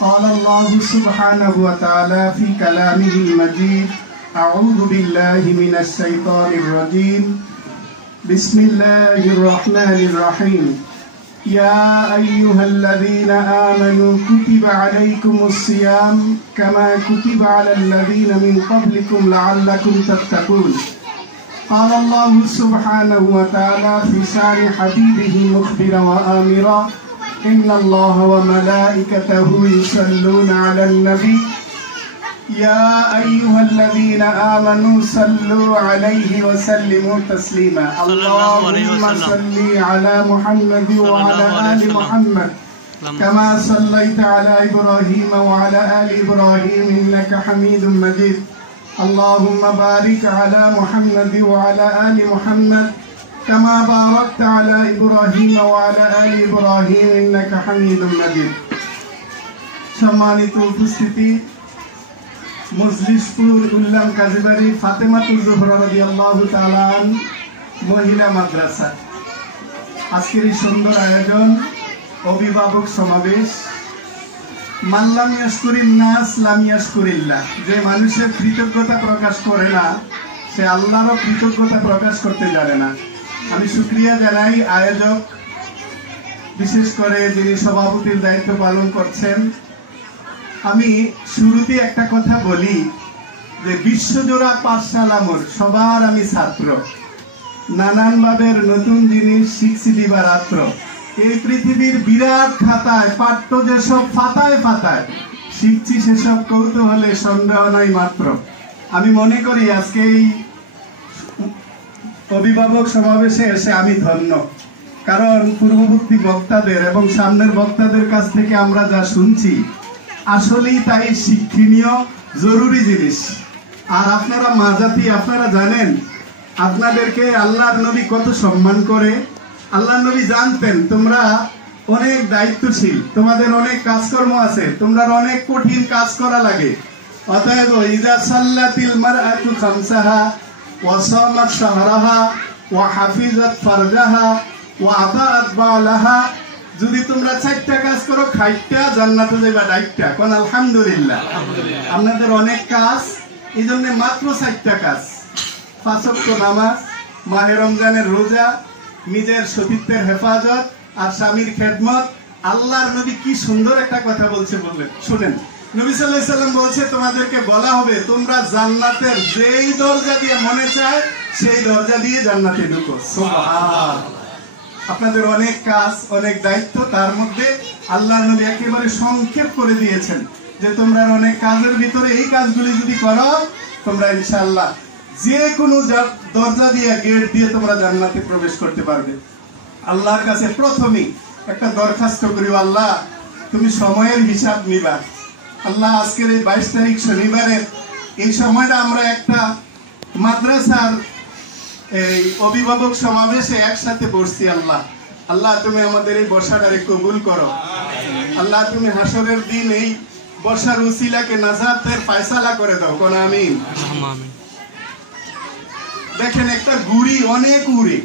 قال الله سبحانه وتعالى في كلامه المجيد أعوذ بالله من الشيطان الرجيم بسم الله الرحمن الرحيم يا أيها الذين آمنوا كتب عليكم الصيام كما كتب على الذين من قبلكم لعلكم تتقون قال الله سبحانه وتعالى في شان حبيبه مخبرا وآمرا إن الله وملائكته يصلون على النبي يا أيها الذين آمنوا صلوا عليه وسلموا تسليما اللهم صل على محمد وعلى آل محمد كما صليت على إبراهيم وعلى آل إبراهيم إنك حميد مجيد اللهم بارك على محمد وعلى آل محمد كما باركت على إبراهيم وعلى آل إبراهيم إنك حميد مجيد সম্মানিত উপস্থিতি মজলিসপুর উল্লাম কাজীবাড়ি ফাতেমাতুল জোহরা রাদিয়াল্লাহু তাআলা মহিলা মাদ্রাসা আজকের এই সুন্দর আয়োজন অভিভাবক সমাবেশ মাল্লাম ইয়াশকুরিন নাস লাম ইয়াশকুরিল্লাহ যে মানুষের কৃতজ্ঞতা প্রকাশ করে না সে আল্লাহরও কৃতজ্ঞতা প্রকাশ করতে জানে না আমি শুকরিয়া জানাই আয়োজক বিশেষ করে যিনি সভাপতির দায়িত্ব পালন করছেন আমি শুরুতে একটা কথা বলি যে বিশ্বজোড়া পাঠশালা মোর সবার আমি ছাত্র নানান ভাবের নতুন জিনিস শিখছি দিবা রাত্র এই পৃথিবীর বিরাট খাতায় পাঠ্য যেসব ফাতায় ফাতায় শিখছি সেসব কৌতূহলে সন্দেহ নাই মাত্র আমি মনে করি আজকে এই অভিভাবক সমাবেশে এসে আমি ধন্য কারণ পূর্ববর্তী বক্তাদের এবং সামনের বক্তাদের কাছ থেকে আমরা যা শুনছি আসলেই তাই শিক্ষণীয় জরুরি জিনিস আর আপনারা মাজাতি আপনারা জানেন আপনাদেরকে আল্লাহর নবী কত সম্মান করে আল্লাহর নবী জানতেন তোমরা অনেক দায়িত্বশীল তোমাদের অনেক কাজকর্ম আছে তোমরা অনেক কঠিন কাজ করা লাগে অতএব ইজা সাল্লাতিল মারআতু খামসাহা ওয়া সামাত শাহরাহা ওয়া হাফিজাত ফারজাহা ওয়া আতাআত বালাহা যদি তোমরা 4টা কাজ করো খাইটা জান্নাতে যাইবা ডাইটা কোন আলহামদুলিল্লাহ আপনাদের অনেক কাজ এইজন্য মাত্র 4টা কাজ 5 ওয়াক্ত নামাজ মাহে রমজানের রোজা নিজের সতীত্বের হেফাজত আর স্বামীর খেদমত আল্লাহর নবী কি সুন্দর একটা কথা বলছে বললেন শুনেন নবী সাল্লাল্লাহু আলাইহি সাল্লাম বলছে তোমাদেরকে বলা হবে তোমরা জান্নাতের যেই দরজা দিয়ে মনে চায় সেই দরজা দিয়ে জান্নাতে ঢুকো সুবহানাল্লাহ আপনাদের অনেক কাজ অনেক দায়িত্ব তার মধ্যে আল্লাহর নবী একেবারে সংক্ষেপ করে দিয়েছেন যে তোমরা অনেক কাজের ভিতরে এই কাজগুলি যদি করো তোমরা ইনশাআল্লাহ যে কোনো দরজা দিয়ে গেট দিয়ে তোমরা জান্নাতে প্রবেশ করতে পারবে আল্লাহর কাছে প্রথমেই একটা দরখাস্ত করি আল্লাহ তুমি সময়ের হিসাব নিবা আল্লাহ আজকের এই 22 তারিখ শনিবারের এই সময়টা আমরা একটা মাদ্রাসার এই অভিভাবক সমাবেশে একসাথে বসছি আল্লাহ আল্লাহ তুমি আমাদের এই বসাটারে কবুল করো আল্লাহ তুমি হাসরের দিন এই বসার উসিলাকে নাজাতের ফয়সালা করে দাও কোন আমিন দেখেন একটা গুড়ি অনেক উড়ে